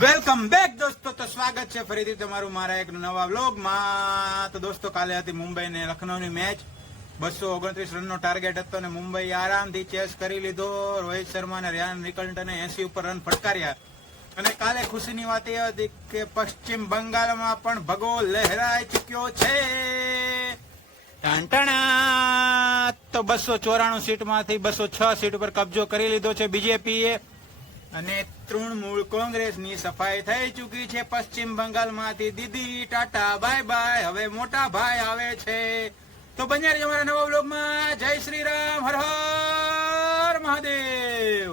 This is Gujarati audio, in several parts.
વેલકમ બેક દોસ્તો. તો સ્વાગત છે ફરીથી તમારું મારા એક નવા વ્લોગમાં. તો દોસ્તો કાલે હતી મુંબઈ ને લખનૌની મેચ. 229 રનનો ટાર્ગેટ હતો અને મુંબઈ આરામથી ચેસ કરી લીધો. રોહિત શર્મા અને રિયાન નિકલ્ટને 80 ઉપર રન ફટકાર્યા. અને કાલે ખુશીની વાત એ હતી કે પશ્ચિમ બંગાળમાં પણ ભગો લહેરાઈ ચુક્યો છે. ટાંટણા તો 294 સીટમાંથી 206 સીટ ઉપર કબજો કરી લીધો છે બીજેપીએ. અને તૃણમૂળ કોંગ્રેસની સફાઈ થઈ ચૂકી છે પશ્ચિમ બંગાળમાંથી. દીદી ટાટા બાય બાય, હવે મોટા ભાઈ આવે છે. તો બન્યા રહીએ અમારા નવા વ્લોગમાં. જય શ્રી રામ, હર હર મહાદેવ.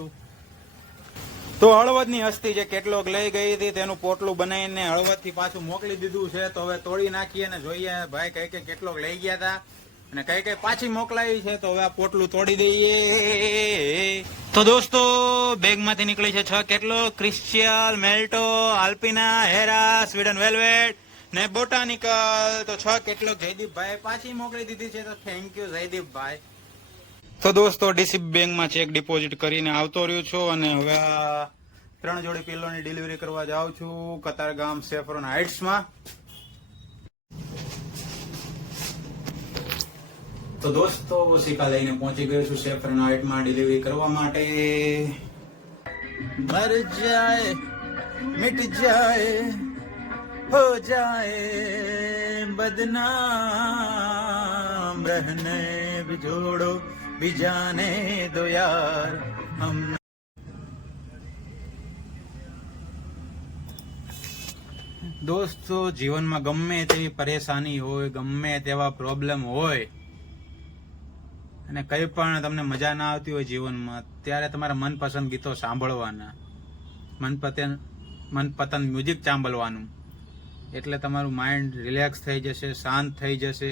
તો હળવદની હસ્તી જે કેટલોક લઈ ગઈ હતી તેનું પોટલું બનાવીને હળવદથી પાછું મોકલી દીધું છે. તો હવે તોડી નાખીએ અને જોઈએ ભાઈ કઈ કઈ કેટલોક લઈ ગયા હતા અને કઈ કઈ પાછી મોકલાવી છે. તો હવે આ પોટલું તોડી દઈએ. તો દોસ્તો બેગમાંથી નીકળી છે 6 કેટલો ક્રિસ્ટિયલ, મેલ્ટો, આલ્પિના, હેરા, સ્વીડન વેલ્વેટ ને બોટાનિકલ. તો 6 કેટલોક જયદીપભાઈ પાછી મોકલી દીધી છે. તો થેન્ક યુ જયદીપભાઈ. તો દોસ્તો ડીસીબી બેંકમાં ચેક ડિપોઝિટ કરીને આવતો રહ્યો છું અને હવે આ 3 જોડી પિલ્લોની ડિલિવરી કરવા જાઉં છું કતારગામ સેફરોન હાઇટ્સમાં. તો દોસ્તો સિક્કા લઈને પહોંચી ગયો છું સેફરોન હાઇટ્સમાં ડિલિવરી કરવા માટે. મર જાય મિટ જાય હો જાય બદનામ रहने भी जोड़ो भी जाने दो यार हम. દોસ્તો જીવનમાં ગમે તેવી પરેશાની હોય, ગમે તેવા પ્રોબ્લેમ હોય અને કંઈ પણ તમને મજા ના આવતી હોય જીવનમાં, ત્યારે તમારા મનપસંદ ગીતો સાંભળવાના, મનપસંદ મ્યુઝિક સાંભળવાનું. એટલે તમારું માઇન્ડ રિલેક્સ થઈ જશે, શાંત થઈ જશે.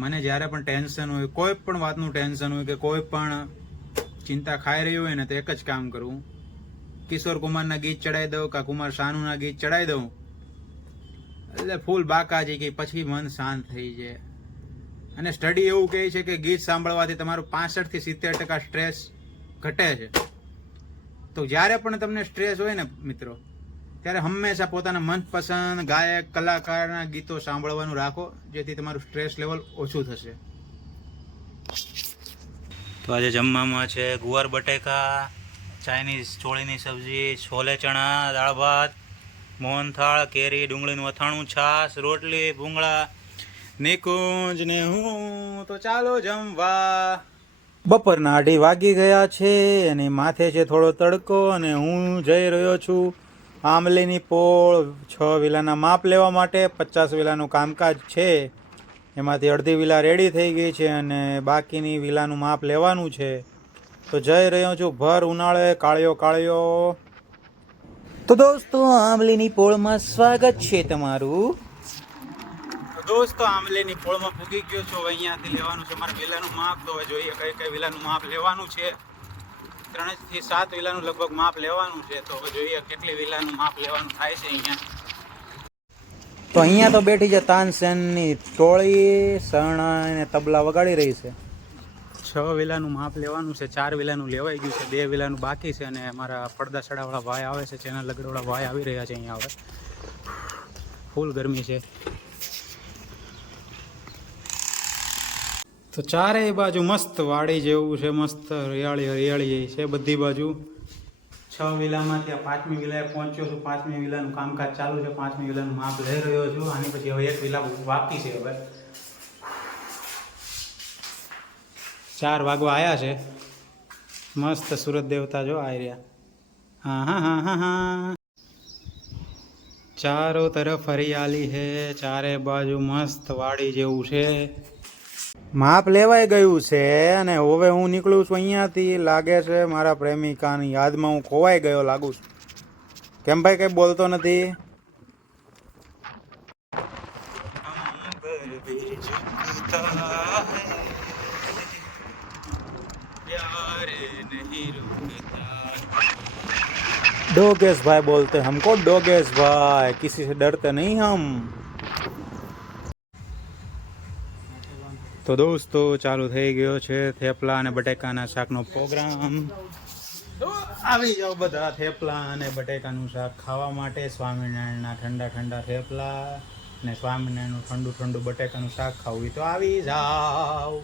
મને જ્યારે પણ ટેન્શન હોય, કોઈ પણ વાતનું ટેન્શન હોય કે કોઈ પણ ચિંતા ખાઈ રહી હોય ને, તો એક જ કામ કરવું, કિશોર કુમારના ગીત ચડાવી દઉં કે કુમાર શાનુના ગીત ચડાવી દઉં એટલે ફૂલ બાકાજી કે પછી મન શાંત થઈ જાય. અને સ્ટડી એવું કહે છે કે ગીત સાંભળવાથી તમારું 65 થી 70% સ્ટ્રેસ ઘટે છે. તો જ્યારે પણ તમને સ્ટ્રેસ હોય ને મિત્રો, ત્યારે હંમેશા પોતાના મનપસંદ ગાયક કલાકારના ગીતો સાંભળવાનું રાખો, જેથી તમારું સ્ટ્રેસ લેવલ ઓછું થશે. તો આજે જમવામાં છે ગુવાર બટેકા, ચાઇનીઝ ચોળીની સબ્જી, છોલે ચણા, દાળ ભાત, મોહનથાળ, કેરી, ડુંગળીનું અથાણું, છાશ, રોટલી, ભૂંગળા, નિકુંજ ને હું. તો ચાલો જમવા. બપોરના 2:30 વાગી ગયા છે અને માથે છે થોડો તડકો અને હું જઈ રહ્યો છું આંબલીની પોળ 6 વિલાના માપ લેવા માટે. 50 વિલાનું કામકાજ છે, એમાંથી અડધી વિલા રેડી થઈ ગઈ છે અને બાકીની વિલાનું માપ લેવાનું છે. તો જઈ રહ્યો છું ભર ઉનાળે કાળિયો. તો દોસ્તો આંબલીની પોળમાં સ્વાગત છે તમારું. દોસ્તો આંબલીની પોળમાં પૂગી ગયો છું. હવે અહીંયાથી લેવાનું છે મારા વિલાનું માપ. તો હવે જોઈએ કઈ કઈ વિલાનું માપ લેવાનું છે. 3 થી 7 વિલાનું લગભગ માપ લેવાનું છે. તો હવે જોઈએ કેટલી વિલાનું માપ લેવાનું થાય છે અહીંયા. તો અહીંયા તો બેઠી છે તાનસેનની ટોળી, શરણા અને તબલા વગાડી રહી છે. 6 વિલાનું માપ લેવાનું છે. 4 વિલાનું લેવાઈ ગયું છે, 2 વિલાનું બાકી છે. અને અમારા પડદા ચડાવાળા ભાઈ આવે છે, ચેનલ લગડવાળા ભાઈ આવી રહ્યા છે અહીંયા. હવે ફૂલ ગરમી છે. તો ચારેય બાજુ મસ્ત વાડી જેવું છે, મસ્ત હરિયાળી છે બધી બાજુ. 6 વિલામાં ત્યાં 5મી વિલાએ પહોંચ્યો છું. 5મી વિલાનું કામકાજ ચાલુ છે. 5મી વિલાનું માપ લઈ રહ્યો છું. આની પછી હવે 1 વિલા બાકી છે. હવે 4 વાગવા આવ્યા છે. મસ્ત સુરત દેવતા જો આવી રહ્યા. હા. ચારો તરફ હરિયાળી છે, ચારે બાજુ મસ્ત વાડી જેવું છે. માપ લેવાઈ ગયું છે અને હવે હું નીકળું છું અહીંયાથી. લાગે છે મારા પ્રેમિકાની યાદમાં હું ખોવાઈ ગયો લાગુ છું. કેમ ભાઈ કઈ બોલતો નથી? डोगेश भाई बोलते हमको, डोगेश भाई, किसी से डरते नहीं हम. તો દોસ્તો ચાલુ થઈ ગયો છે થેપલા અને બટેકાના શાકનો પ્રોગ્રામ. તો આવી જાઓ બધા થેપલા અને બટેકાનું શાક ખાવા માટે. સ્વામિનારાયણના ઠંડા ઠંડા થેપલા ને સ્વામિનારાયણનું ઠંડુ ઠંડુ બટેકાનું શાક ખાવું હોય તો આવી જાઓ.